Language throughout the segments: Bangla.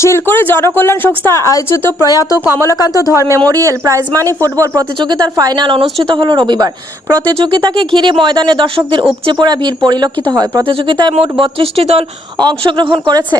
শিলকুড়ি জনকল্যাণ সংস্থা আয়োজিত প্রয়াত Kamalakanta Dhar memorial prize money football প্রতিযোগিতার ফাইনাল অনুষ্ঠিত হল রবিবার। প্রতিযোগিতাকে ঘিরে ময়দানে দর্শকদের উপচে পড়া ভিড় পরিলক্ষিত হয়। প্রতিযোগিতায় মোট বত্রিশটি দল অংশগ্রহণ করেছে।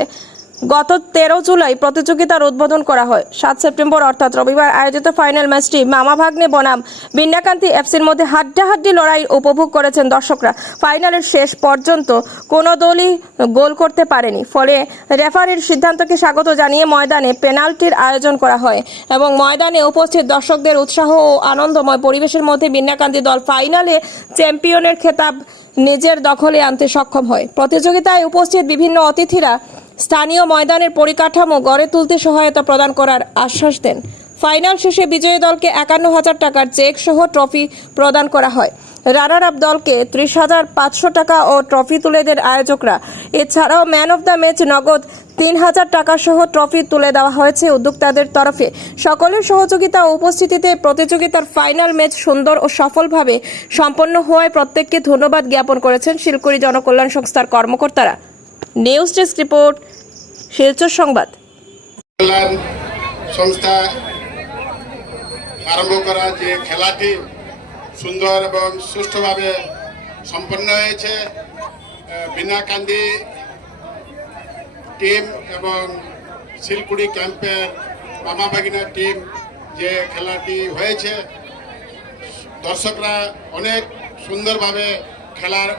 গত তেরো জুলাই প্রতিযোগিতার উদ্বোধন করা হয়। সাত সেপ্টেম্বর অর্থাৎ রবিবার আয়োজিত ফাইনাল ম্যাচটি মামা ভাগ্নে, বনাম, বিন্যাকান্তি এফসির মধ্যে হাড্ডাহাড্ডি লড়াই উপভোগ করেছেন দর্শকরা। ফাইনালের শেষ পর্যন্ত কোনো দলই গোল করতে পারেনি। ফলে রেফারির সিদ্ধান্তকে স্বাগত জানিয়ে ময়দানে পেনাল্টির আয়োজন করা হয় এবং ময়দানে উপস্থিত দর্শকদের উৎসাহ ও আনন্দময় পরিবেশের মধ্যে বিন্যাকান্তি দল ফাইনালে চ্যাম্পিয়নের খেতাব নিজের দখলে আনতে সক্ষম হয়। প্রতিযোগিতায় উপস্থিত বিভিন্ন অতিথিরা স্থানীয় ময়দানের পরিকাঠামো গড়ে তুলতে সহায়তা প্রদান করার আশ্বাস দেন। ফাইনাল শেষে বিজয়ী দলকে একান্ন হাজার টাকার চেক সহ ট্রফি প্রদান করা হয়। রানার আপ দলকে ত্রিশ হাজার পাঁচশো টাকা ও ট্রফি তুলে দেন আয়োজকরা। এছাড়াও ম্যান অফ দ্য ম্যাচ নগদ তিন হাজার টাকা সহ ট্রফি তুলে দেওয়া হয়েছে উদ্যোক্তাদের তরফে। সকলের সহযোগিতা ও উপস্থিতিতে প্রতিযোগিতার ফাইনাল ম্যাচ সুন্দর ও সফলভাবে সম্পন্ন হওয়ায় প্রত্যেককে ধন্যবাদ জ্ঞাপন করেছেন শিলকুড়ি জনকল্যাণ সংস্থার কর্মকর্তারা। নিউজ ডেস্ক রিপোর্ট শিলচর সংবাদ। সংস্থা আরম্ভ করা যে খেলাটি সুন্দর এবং সুষ্ঠুভাবে সম্পন্ন হয়েছে আহ, বিনাকান্দি টিম এবং শিলকুড়ি ক্যাম্পের মামা বাগিনা টিম যে খেলাটি হয়েছে দর্শকরা অনেক সুন্দরভাবে খেলার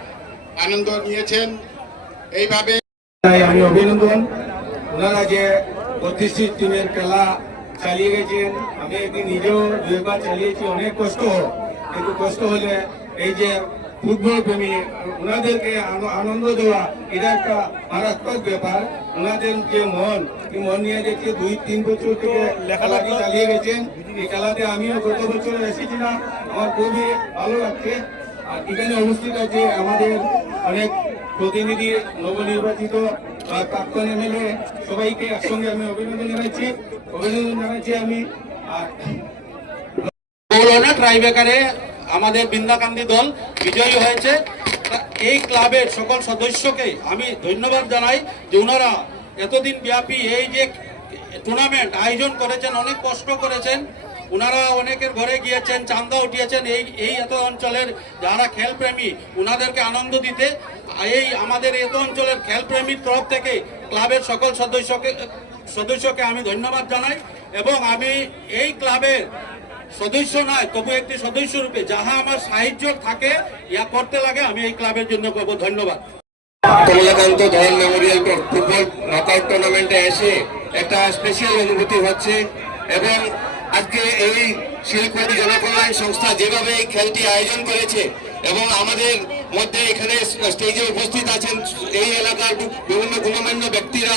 আনন্দ নিয়েছেন। এইভাবে তাই আমি অভিনন্দন। ওনারা যে বত্রিশটি টিমের খেলা চালিয়ে গেছেন আমি একদিন নিজেও দুইবার চালিয়েছি অনেক কষ্ট কিন্তু কষ্ট হলে এই যে ফুটবল প্রেমী ওনাদেরকে আনন্দ দেওয়া এটা একটা মারাত্মক ব্যাপার। ওনাদের যে মন এই মন নিয়ে দেখছি দুই তিন বছর থেকে খেলাটি চালিয়ে গেছেন এই খেলাতে আমিও গত বছর এসেছিলাম আমার খুবই ভালো লাগছে। আর এখানে উপস্থিত আছে আমাদের অনেক প্রতিনিধি নবনির্বাচিত প্রাক্তন এমএলএ সবাইকে একসঙ্গে আমি অভিনন্দন জানাচ্ছি। অভিনন্দন জানাচ্ছি আমি মৌলানা আমাদের বৃন্দাকান্দি দল বিজয়ী হয়েছে। এই ক্লাবের সকল সদস্যকে আমি ধন্যবাদ জানাই যে ওনারা এতদিন ব্যাপী এই যে টুর্নামেন্ট আয়োজন করেছেন, অনেক কষ্ট করেছেন। ওনারা অনেকের ঘরে গিয়েছেন, চান্দা উঠিয়েছেন। এই এই এত অঞ্চলের যারা খেলপ্রেমী ওনাদেরকে আনন্দ দিতে এই আমাদের এত অঞ্চলের খেলপ্রেমীর তরফ থেকে ক্লাবের সকল সদস্যকে সদস্যকে আমি ধন্যবাদ জানাই এবং আমি এই ক্লাবের সদস্য নয়, তবু একটি সদস্য রূপে যাহা আমার সাহায্য থাকে ইয়া করতে লাগে, আমি এই ক্লাবের জন্য করব ধন্যবাদ। Kamalakanta Dhar Memorial football knockout টুর্নামেন্টে এসে একটা স্পেশাল অনুভূতি হচ্ছে এবং আজকে এই শিলকুড়ি জনকল্যাণ সংস্থা যেভাবে এই খেলটি আয়োজন করেছে এবং আমাদের মধ্যে এখানে স্টেজে উপস্থিত আছেন, এই এলাকার বিভিন্ন গুণমান্য ব্যক্তিরা,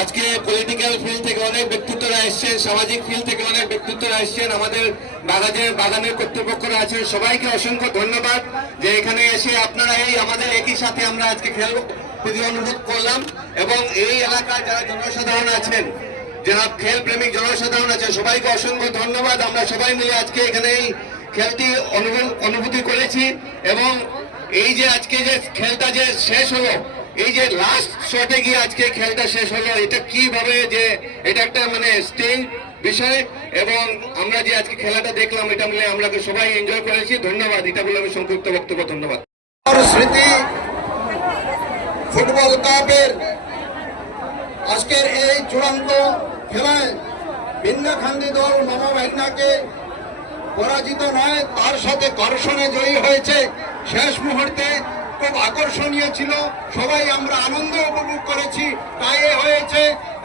আজকে পলিটিক্যাল ফিল্ড থেকে অনেক ব্যক্তিত্বরা এসছেন, সামাজিক ফিল্ড থেকে অনেক ব্যক্তিত্বরা এসছেন, আমাদের বাগানের বাগানের কর্তৃপক্ষরা আছেন। সবাইকে অসংখ্য ধন্যবাদ যে এখানে এসে আপনারা এই, আমাদের একই সাথে আমরা আজকে খেল অনুরোধ করলাম এবং এই এলাকার যারা জনসাধারণ আছেন যারা খেল প্রেমিক জনসাধারণ আছে, সবাইকে অসংখ্য ধন্যবাদ। আমরা সবাই মিলে আজকে এখানে এই খেলটি অনুভূতি করেছি এবং এই যে আজকে যে খেলটা যে শেষ হলো, এই যে লাস্ট শটে গিয়ে আজকে খেলটা শেষ হলো, এটা কীভাবে যে এটা একটা মানে স্টেজ বিষয় এবং আমরা যে আজকে খেলাটা দেখলাম, এটা মিলে আমরা সবাই এনজয় করেছি। ধন্যবাদ। এটা বলে আমি সংক্ষিপ্ত বক্তব্য, ধন্যবাদ। স্মৃতি ফুটবল কাপের আজকের এই চূড়ান্ত খেলায় ভিন্নাখান্দি দল মামা ভাইনাকে পরাজিত নয়, তার সাথে কর্ষণে জয়ী হয়েছে। শেষ মুহূর্তে খুব আকর্ষণীয় ছিল। সবাই আমরা আনন্দ উপভোগ করেছি, তাই হয়েছে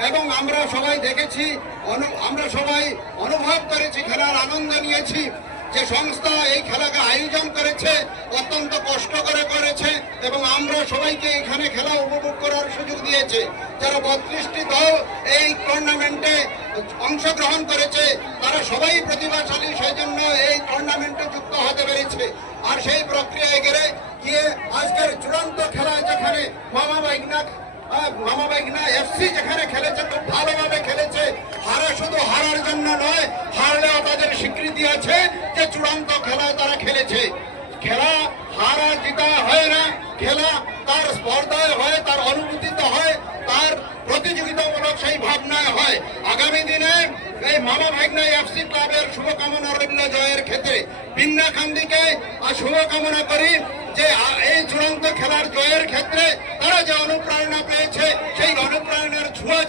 এবং আমরা সবাই দেখেছি আমরা সবাই অনুভব করেছি, খেলার আনন্দ নিয়েছি। যে সংস্থা এই খেলাকে আয়োজন করেছে অত্যন্ত কষ্ট করে করেছে এবং আমরা সবাইকে এখানে খেলা উপভোগ করার সুযোগ দিয়েছে। যারা বত্রিশটি দল এই টুর্নামেন্টে অংশগ্রহণ করেছে তারা সবাই প্রতিভাশালী সেই জন্য এই টুর্নামেন্টে যুক্ত হতে পেরেছে। আর সেই প্রক্রিয়ায় গেলে গিয়ে আজকের চূড়ান্ত খেলা যেখানে মামা বাইকনা আহ, মামা বাইকনা এফসি যেখানে খেলেছে খুব ভালোভাবে হারা শুধু হারার জন্য নয়, হারলেও তাদের স্বীকৃতি আছে যে চূড়ান্ত খেলায় তারা খেলেছে। খেলা হারা জিতা হয় না, খেলা তার স্পর্ধায় হয়, তার অনুভূতিতে হয়, তার প্রতিযোগিতামূলক সেই ভাবনায় হয়। আগামী দিনে এই মামা ভাগনা এফসি ক্লাবের শুভকামনা রইল জয়ের ক্ষেত্রে। বিন্নাখান্দিকে আর শুভকামনা করি যে এই চূড়ান্ত খেলার জয়ের ক্ষেত্রে তারা যে অনুপ্রেরণা পেয়েছে, সেই অনুপ্রেরণার ছোঁয়া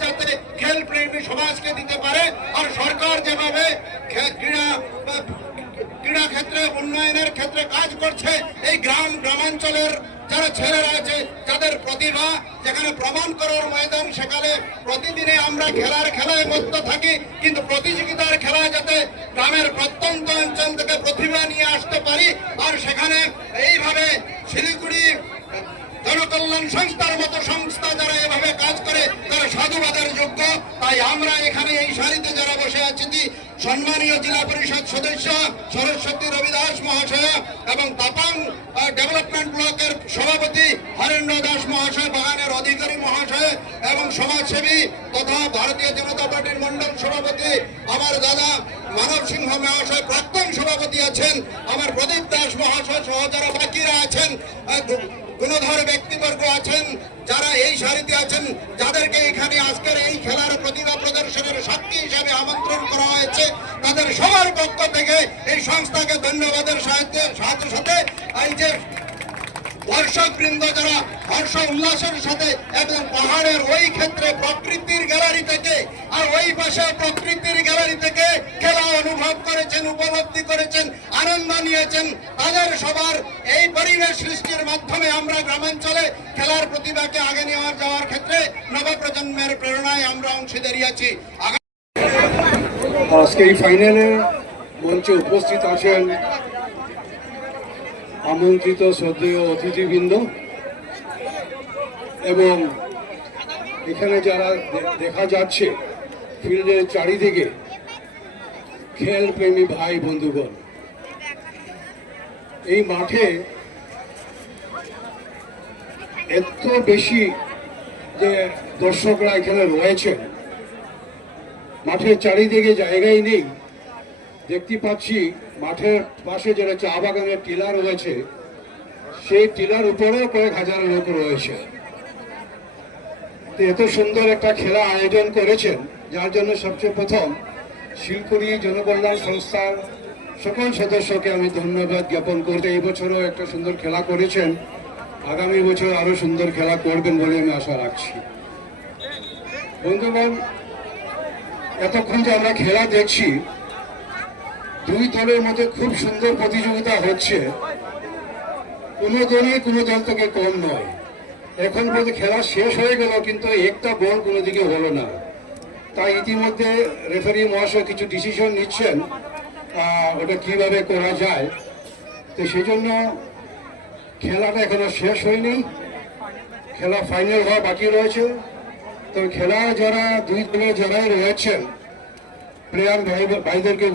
খেল প্রেমী সমাজকে দিতে পারে আর সরকার যেভাবে ক্রীড়া ক্রীড়া ক্ষেত্রে, উন্নয়নের ক্ষেত্রে কাজ করছে, এই গ্রাম, গ্রামাঞ্চলের যারা ছেলেরা আছে, যাদের প্রতিভা যেখানে প্রমাণ করার ময়দান, সেখানে প্রতিদিনে আমরা খেলার খেলায় মত্ত থাকি, কিন্তু প্রতিযোগিতার খেলায় যাতে গ্রামের প্রত্যন্ত অঞ্চল থেকে প্রতিভা নিয়ে আসতে পারি, আর সেখানে এইভাবে শিলিগুড়ি জনকল্যাণ সংস্থার মতো সংস্থা যারা এভাবে কাজ করে তাই আমরা এখানে এই সারিতে যারা বসে আছি সম্মানীয় জেলা পরিষদ সদস্য সরস্বতী রবিদাস মহাশয় এবং তাপাং ডেভেলপমেন্ট ব্লকের সভাপতি হরেন্দ্র দাস মহাশয়, বাগানের অধিকারী মহাশয় এবং সমাজসেবী তথা ভারতীয় জনতা পার্টির মন্ডল সভাপতি। আমার দাদা মানব সিংহ মহাশয় প্রাক্তন সভাপতি আছেন। আমার প্রদীপ দাস মহাশয় সহ যারা বাকিরা আছেন গুণধর ব্যক্তিবর্গ আছেন, যারা এই সারিতে আছেন, যাদেরকে এখানে আজকের এই প্রদর্শনের সাক্ষী হিসাবে আমন্ত্রণ করা হয়েছে। তাদের সবার পক্ষ থেকে এই সংস্থাকে ধন্যবাদের সাথে সাথে সাথে এই যে দর্শক বৃন্দ যারা হর্ষ উল্লাসের সাথে একদম পাহাড়ের ওই ক্ষেত্রে প্রকৃতির গ্যালারি থেকে ওই পাশে প্রকৃতির গ্যালারি থেকে খেলা অনুভব করেছেন, উপলব্ধি করেছেন, আনন্দ নিয়েছেন। তাদের সবার এই পরিবেশ সৃষ্টির মাধ্যমে আমরা গ্রামাঞ্চলে খেলার প্রতিভাকে আগে নিয়ে যাওয়ার ক্ষেত্রে নবপ্রজন্মের প্রেরণায় আমরা অংশীদারি আছি। আজকে এই ফাইনালে মঞ্চে উপস্থিত আছেন আমন্ত্রিত শ্রদ্ধেয় অতিথিবৃন্দ এবং এখানে যারা দেখা যাচ্ছে ফিল্ডের চারিদিকে খেল প্রেমী ভাই বন্ধুগণ। এই মাঠে এত বেশি যে দর্শকরা এখানে রয়েছেন। মাঠের চারিদিকে জায়গাই নেই। দেখতে পাচ্ছি মাঠের পাশে যেটা চা বাগানের টিলা রয়েছে, সেই টিলার উপরেও কয়েক হাজার লোক রয়েছে। এত সুন্দর একটা খেলা আয়োজন করেছেন। যার জন্য সবচেয়ে প্রথম শিলকুড়ি জনকল্যাণ সংস্থার সকল সদস্যকে আমি ধন্যবাদ জ্ঞাপন করতে এই বছরও একটা সুন্দর খেলা করেছেন। আগামী বছর আরও সুন্দর খেলা করবেন বলে আমি আশা রাখছি। বন্ধুগণ, এতক্ষণ যে আমরা খেলা দেখছি, দুই দলের মধ্যে খুব সুন্দর প্রতিযোগিতা হচ্ছে। কোনো দলই কোনো দল থেকে কম নয়। এখন পর্যন্ত খেলা শেষ হয়ে গেল, কিন্তু একটা বল কোনো দিকে হলো না। তাই ইতিমধ্যে রেফারি মহাশয় কিছু ডিসিশন নিচ্ছেন ওটা কীভাবে করা যায়। তো সেই জন্য খেলাটা এখনও শেষ হয়নি। খেলা ফাইনাল হওয়া বাকি রয়েছে। তো খেলা যারা, দুই দলের যারাই রয়েছেন প্লেয়ার ভাই ভাইদেরকে